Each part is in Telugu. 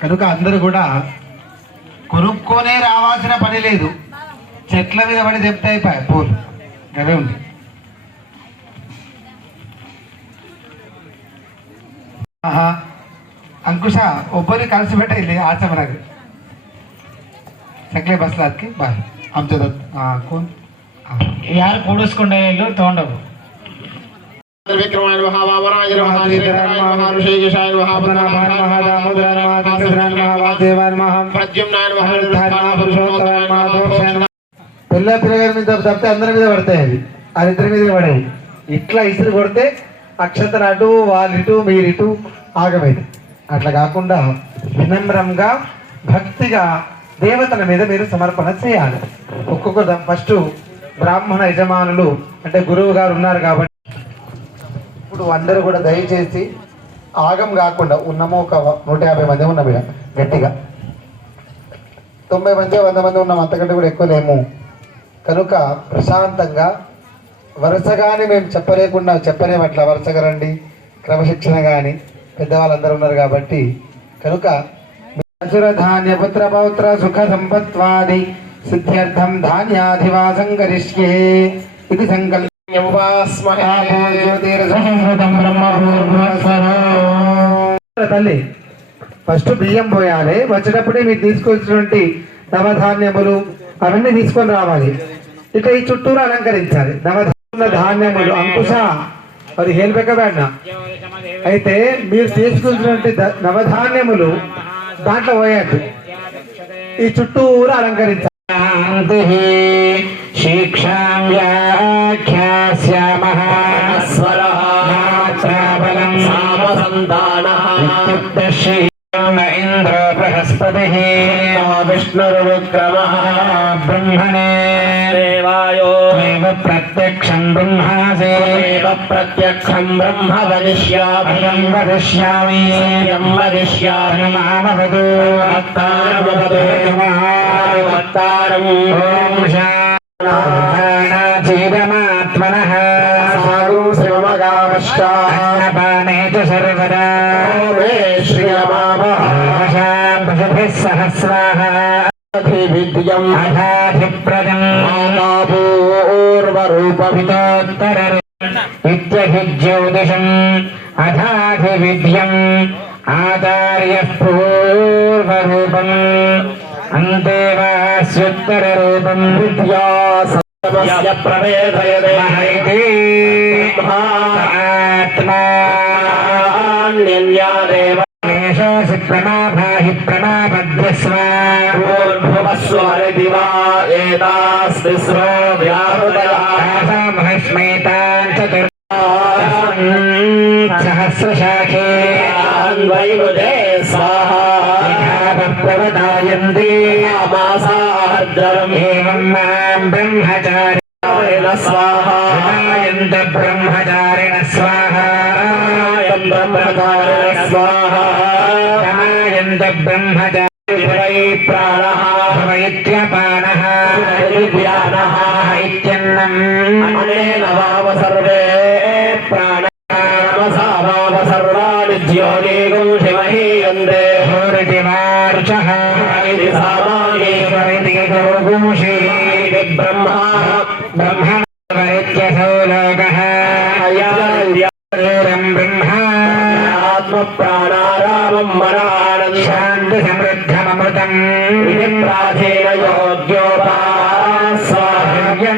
కనుక అందరు కూడా కొనుక్కొనే రావాల్సిన పని లేదు. చెట్ల మీద పడి చెప్తాయి పూలు గవే ఉంది. అంకుశ ఒబ్బరి కలిసి పెట్టే ఆచమనకి చెక్లే బస్ లాత్కి బాధ కూడుకుండా తోండవు. విక్రమాయ మహాబాబు మహర్షి మహాపురా మీద తప్పితే అందరి మీద పడతాయి అది ఇద్దరి మీద పడేది ఇట్లా ఇసురు కొడితే అక్షతలు అటు వాళ్ళు ఇటు మీరు ఇటు ఆగమైంది. అట్లా కాకుండా వినమ్రంగా భక్తిగా దేవతల మీద మీరు సమర్పణ చేయాలి. ఒక్కొక్క ఫస్ట్ బ్రాహ్మణ యజమానులు అంటే గురువు గారు ఉన్నారు కాబట్టి ఇప్పుడు అందరూ కూడా దయచేసి ఆగం కాకుండా ఉన్నాము ఒక నూట యాభై మంది ఉన్నాం ఇక గట్టిగా. తొంభై మంది వంద మంది ఉన్నాం అంతకంటే కూడా ఎక్కువ లేము. కనుక ప్రశాంతంగా వరుసగానే మేము చెప్పలేకుండా చెప్పలేము అట్లా వరుసగా రండి. క్రమశిక్షణ కానీ పెద్దవాళ్ళందరూ ఉన్నారు కాబట్టి కనుక ధాన్యపుత్ర పౌత్ర సుఖ సంపత్వాది సిద్ధ్యర్థం ధాన్యాధివాసం కరిష్యే ఇది సంకల్ప తల్లి ఫస్ట్ బియ్యం పోయాలి. వచ్చేటప్పుడే మీరు తీసుకొచ్చినటువంటి నవధాన్యములు అవన్నీ తీసుకొని రావాలి. ఇక ఈ చుట్టూరు అలంకరించాలి. నవధాన్య ధాన్యములు అంకుశ అది హేల్బెక్కబడిన అయితే మీరు తీసుకొచ్చినటువంటి నవధాన్యములు దాంట్లో పోయాలి ఈ చుట్టూరు అలంకరించాలి. శాంతి శిక్షాం వ్యాఖ్యాస్యామః वनस्पतिः विष्णुरुक्रमः ब्रह्मणे देवायो एव प्रत्यक्षम् ब्रह्मासेव प्रत्यक्षम् ब्रह्म वदिष्याभियम् वदिष्यामि यम् वदिष्यामि मामवतु वक्तारमवतु वक्तारम् ओम् शाना ज्योतिषम् अथाधिविद्यम्। आचार्यः पूर्वरूपम् अन्तेवास्युत्तररूपम् विद्या सर्वस्य प्रवेदयते आत्मान्यन्या देवानेशोऽसि प्रमाभाहि प्रमापद्यस्वा। सोमस्व हरिदिवा एतास्तिस्रो व्याहृतयाहमहस्मेताञ्चतुर् सहस्रशाखे अन्वैरुदे स्वाहा प्रवदायन्ते मासार्दरम् एवं मां ब्रह्मचारिण स्वाहा यन्त ब्रह्मचारिण स्वाहा ब्रह्मचारिण स्वाहा यन्त ब्रह्मचारि इत्यन्नम् अनेन वा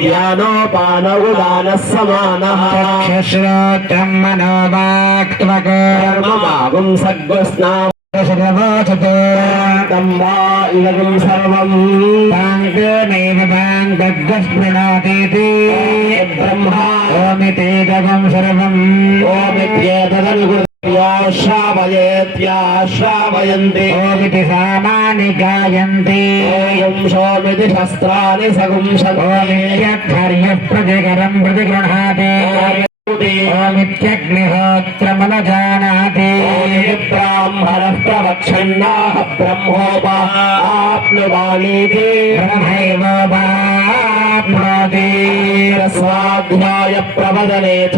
व्यानोपानगुदानः समानः श्रोत्रम् मनोवाक्त्वकर्ममागुम् सद्गुस्नाम् इदगुं सर्वम् ताङ्कमेव ताङ्कद्गस्मृणातीति ब्रह्मा ओमितेदगं सर्वम् ओमित्येतदनुगुण श्रावयेत्याश्रावयन्ति ओमिति सामानि गायन्ति ओयं सोमिति शस्त्राणि सगुंशोमित्यध्वर्यः प्रतिकरम् प्रतिगृह्णाति ओमित्यग्निहोत्रमलजानाति ब्राह्मणः प्रवक्षन्नाः ब्रह्मोपाप्नुवाणीति ब्रह्मैवोपाप्नोति स्वाध्याय प्रवदने च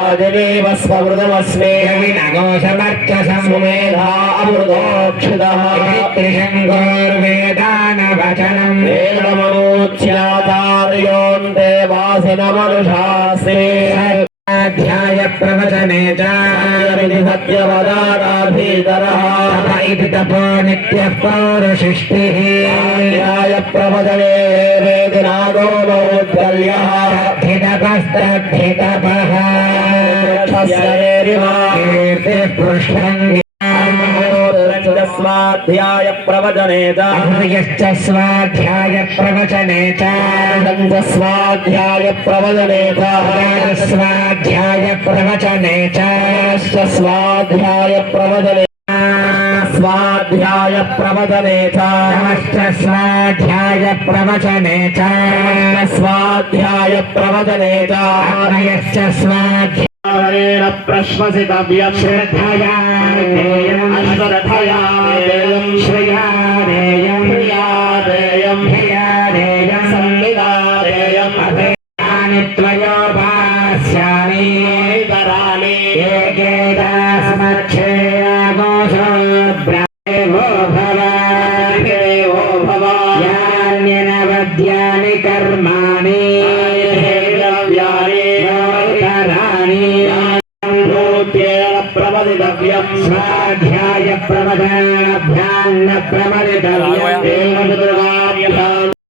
देवेव स्वमृतमस्मेहविनघोषमर्चसम्मेधामृतोक्षितः त्रिशङ्कोर्वेदानवचनम् वेदमनोच्याचार्योऽन्ते वासिनमनुशासे अध्यायप्रवचने चार्यवदाराधीतरः इति तपो नित्यः पौरुषिष्टिः प्रवचने वेदिनागो मौद्गल्यः धितपस्तद्धितपः स्वाध्याय प्रवचने स्वाध्याय प्रवचने स्वाध्याय प्रवचने स्वाध्याय प्रवचने स्वाध्याय प्रवचने स्वाध्याय प्रवचने स्वाध्याय प्रवचने स्वाध्याय प्रवचने स्वाध्याय प्रश्वसितव्यं श्रद्धया अश्वत्थया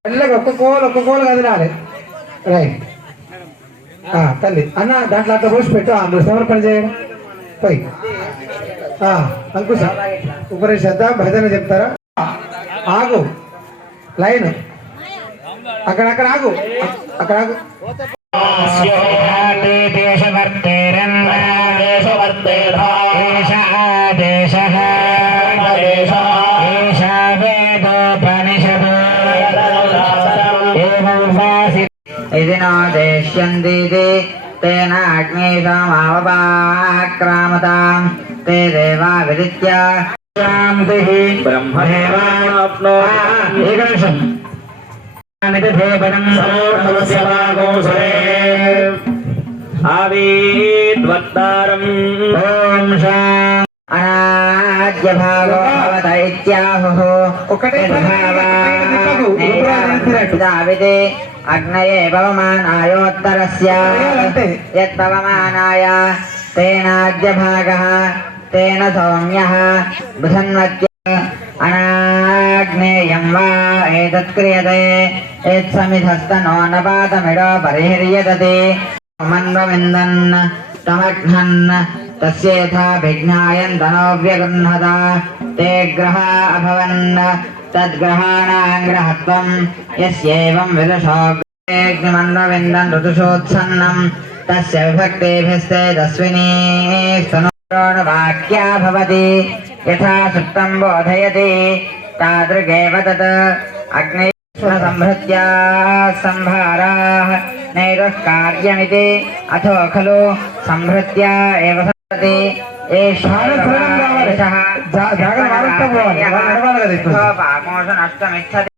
మెల్లగా ఒక్క కోలు ఒక్క కోలు కదిలాలి రైట్ ఆ, తల్లి అన్న దాంట్లో అట్లా పోసి పెట్టు అందులో సమర్పణ చేయడం పోయి ఆ, అంకుశ ఉపనిషద్ద భజన చెప్తారా ఆగు లైన్ అక్కడక్కడ ఆగు అక్కడ ఆగు దేశవర్తేరన్ నాదేశ్యంది తేన అగ్నిషమావపాక్రామతాం తే దేవా విదిత్య శాంతి బ్రహ్మదేవాప్నో ఏకనిమిషం ఇది భేపనం సమోర్ధమస్య భాగోసరే అగ్నయే పవమానాయోత్తరస్య యత్పవమానాయ తేనాద్య భాగ తేన సౌమ్య బృహన్మత్య అనాగ్నేయం వా ఏతత్క్రియతే యత్సమిధస్తనో నపాతమిడో పరిహర్యతతి మన్వవిందన్ తమఘ్నన్ తస్యేథా విజ్ఞాయంతనో వ్యగృహత తే గ్రహ అభవన్ తద్గ్రహాణాం గ్రహత్వం. యస్యేవం విదశో मन्दविन्दन् ऋतुषोत्सन्नम् तस्य विभक्तिभिस्ते तस्मिनी स्तनुवाक्या भवति यथा सुप्तम् बोधयति तादृगेव तत् अग्निसम्भृत्या सम्भाराः नैरः कार्यमिति अथो खलु सम्भृत्या एव सति एषः भागोषणष्टमिच्छति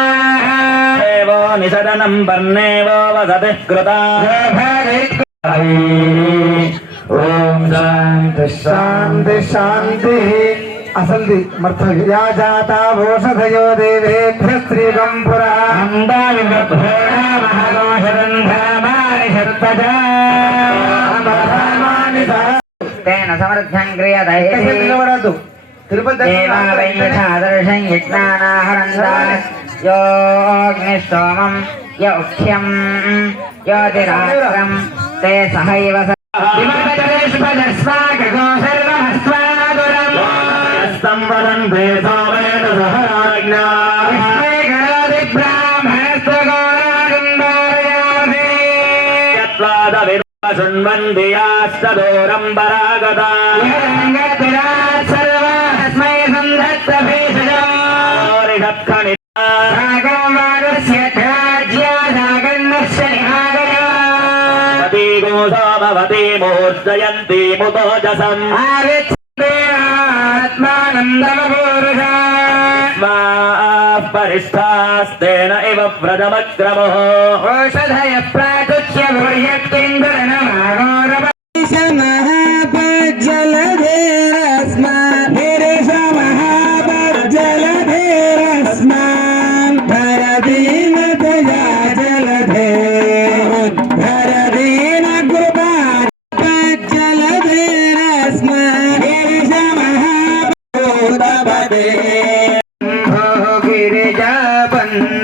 విభక్తి కుర్యాద్ యథా యः సంగచ్చందే రాజానः సమితా వివా మాదరస్తత్వో దేవీ ఉపప్రువే దేవో నిషదనం వర్ణేవో వసతిः కృతా ఓం శాంతి శాంతి శాంతి అసలు మర్చిపోయి యా జాత ఓషధయో దేవేభ్య శ్రీగం పురా తేన సమర్థం క్రియతే నిలబడద్దు తిరుపతి మూర్జయంతి ముదోజసం మా పరిష్టాస్తేన ఇవ వ్రజమగ్రమో ఓషధయ ప్రాచుచ్య భూయక్తిందరనమాగోరవ ಬಂದ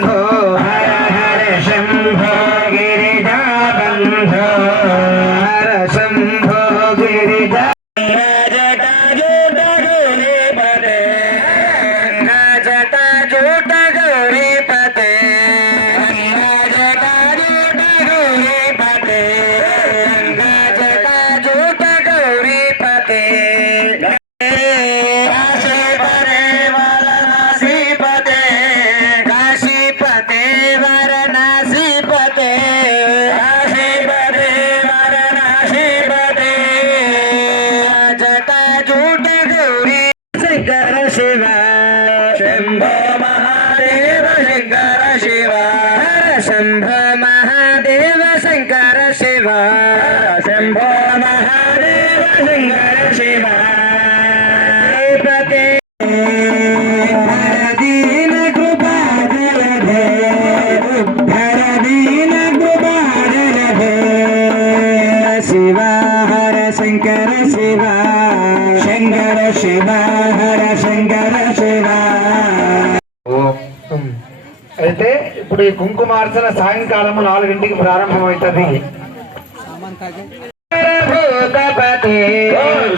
ఇప్పుడు ఈ కుంకుమార్చన సాయంకాలము నాలుగింటికి ప్రారంభమవుతుంది.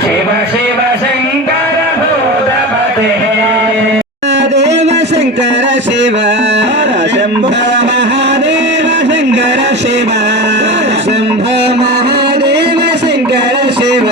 శివ శివ శంకర భూతపతే దేవ శంకర శివ శంభ మహాదేవ శంకర శివ శంభ మహాదేవ శంకర శివ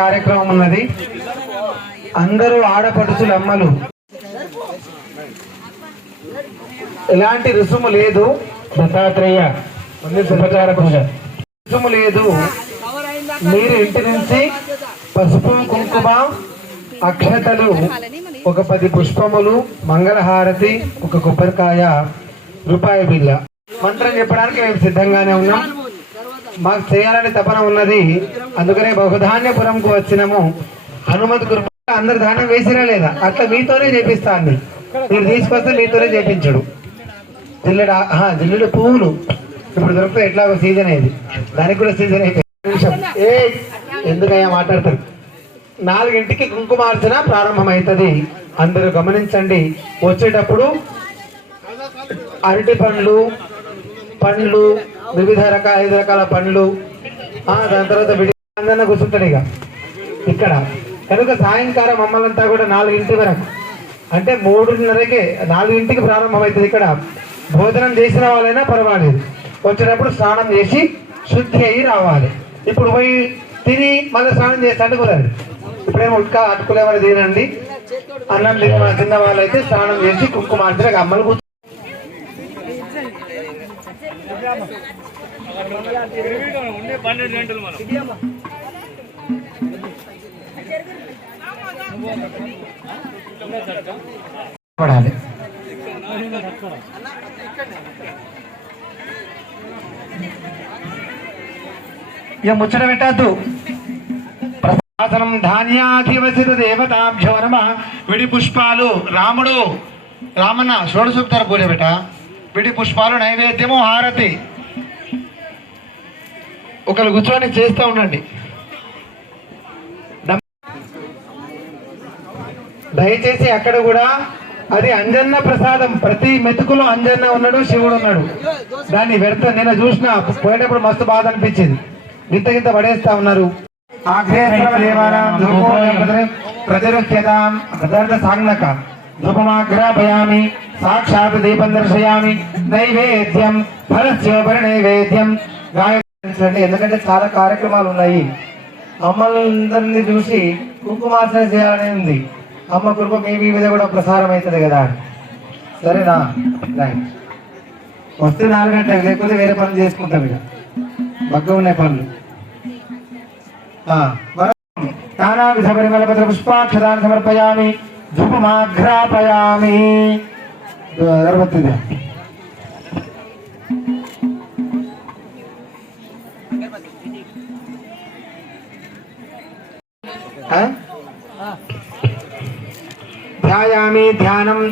కార్యక్రమం ఉన్నది. అందరూ ఆడపడుచులు అమ్మలు. ఎలాంటి రుసుము లేదు. దత్తాత్రేయ ముందు శుభచార పూజ. రుసుము లేదు. మీరు ఇంటి నుంచి పసుపు కుంకుమ అక్షతలు ఒక పది పుష్పములు మంగళహారతి ఒక కొబ్బరికాయ రూపాయి బిల్ల మంత్రం చెప్పడానికి మేము సిద్ధంగానే ఉన్నాం. మాకు చేయాలని తపన ఉన్నది. అందుకనే బహుధాన్యపురంకు వచ్చినాము. హనుమత్ కృప అందరు ధాన్యం వేసినా లేదా? అట్లా మీతోనే చేపిస్తా అన్ని మీరు తీసుకొస్తే మీతోనే చేపించడు. జిల్లెడు జిల్లెడు పువ్వులు. ఇప్పుడు దొరికితే ఎట్లాగో సీజన్ అయింది దానికి కూడా సీజన్ అయిపోయింది. నిమిషం. ఏ ఎందుకయ్యా మాట్లాడతారు? నాలుగింటికి కుంకుమార్చన ప్రారంభమవుతుంది అందరూ గమనించండి. వచ్చేటప్పుడు అరటి పండ్లు పండ్లు వివిధ రకాల ఐదు రకాల పండ్లు. దాని తర్వాత విడి అందరినీ కూర్చుంటాడు ఇక. ఇక్కడ. కనుక సాయంకాలం అమ్మలంతా కూడా నాలుగింటి వరకు. అంటే మూడున్నరకే నాలుగింటికి ప్రారంభమవుతుంది ఇక్కడ. భోజనం చేసిన వాళ్ళైనా పర్వాలేదు. వచ్చేటప్పుడు స్నానం చేసి శుద్ధి అయ్యి రావాలి. ఇప్పుడు పోయి తిని మళ్ళీ స్నానం చేసి కుదరదు ఇప్పుడేమో ఉట్క అటుకులే తినండి. అన్నం తిన్న తిన్న వాళ్ళైతే స్నానం చేసి కుంకుమార్చన అమ్మలు కూర్చో పడాలి. ఇక ముచ్చట పెట్టద్దు. ప్రసాదనం ధాన్యాధివసిత దేవతాభ్యో నమ. విడి పుష్పాలు రాముడు. రామన్న షోడసూక్తారు పూజ పెట్ట? విడి పుష్పాలు నైవేద్యము హారతి ఒకరు కూర్చొని చేస్తూ ఉండండి దయచేసి అక్కడ కూడా అది అంజన్న ప్రసాదం ప్రతి మెతుకులో అంజన్న ఉన్నాడు శివుడు ఉన్నాడు దాన్ని వ్యర్థ నేను చూసిన పోయేటప్పుడు మస్తు బాధ అనిపించింది గింత గింత పడేస్తా ఉన్నారు ప్రతిరుచ్యతాం పదార్థ సాంగ్నక ధూపమాగ్రాపయామి సాక్షాత్ దీపం దర్శయామి నైవేద్యం ఫలస్యోపరి నైవేద్యం గాయత్రి ఎందుకంటే చాలా కార్యక్రమాలు ఉన్నాయి అమ్మలందరినీ చూసి కుంకుమార్చన చేయాలని ఉంది. అమ్మ కృప మీ మీద కూడా ప్రసారం అవుతుంది కదా. సరేనా? రైట్. వస్తే నాలుగు గంటలకు లేకపోతే వేరే పనులు చేసుకుంటాం ఇక. బగ్గ ఉన్నాయి పనులు. నానావిధ పరిమళపత్ర పుష్పాక్షదాన్ని సమర్పయామి ధూపమాఘ్రాపయామి. ಅಗರಬತ್ತಿದೆ ध्यायामि ध्यानम्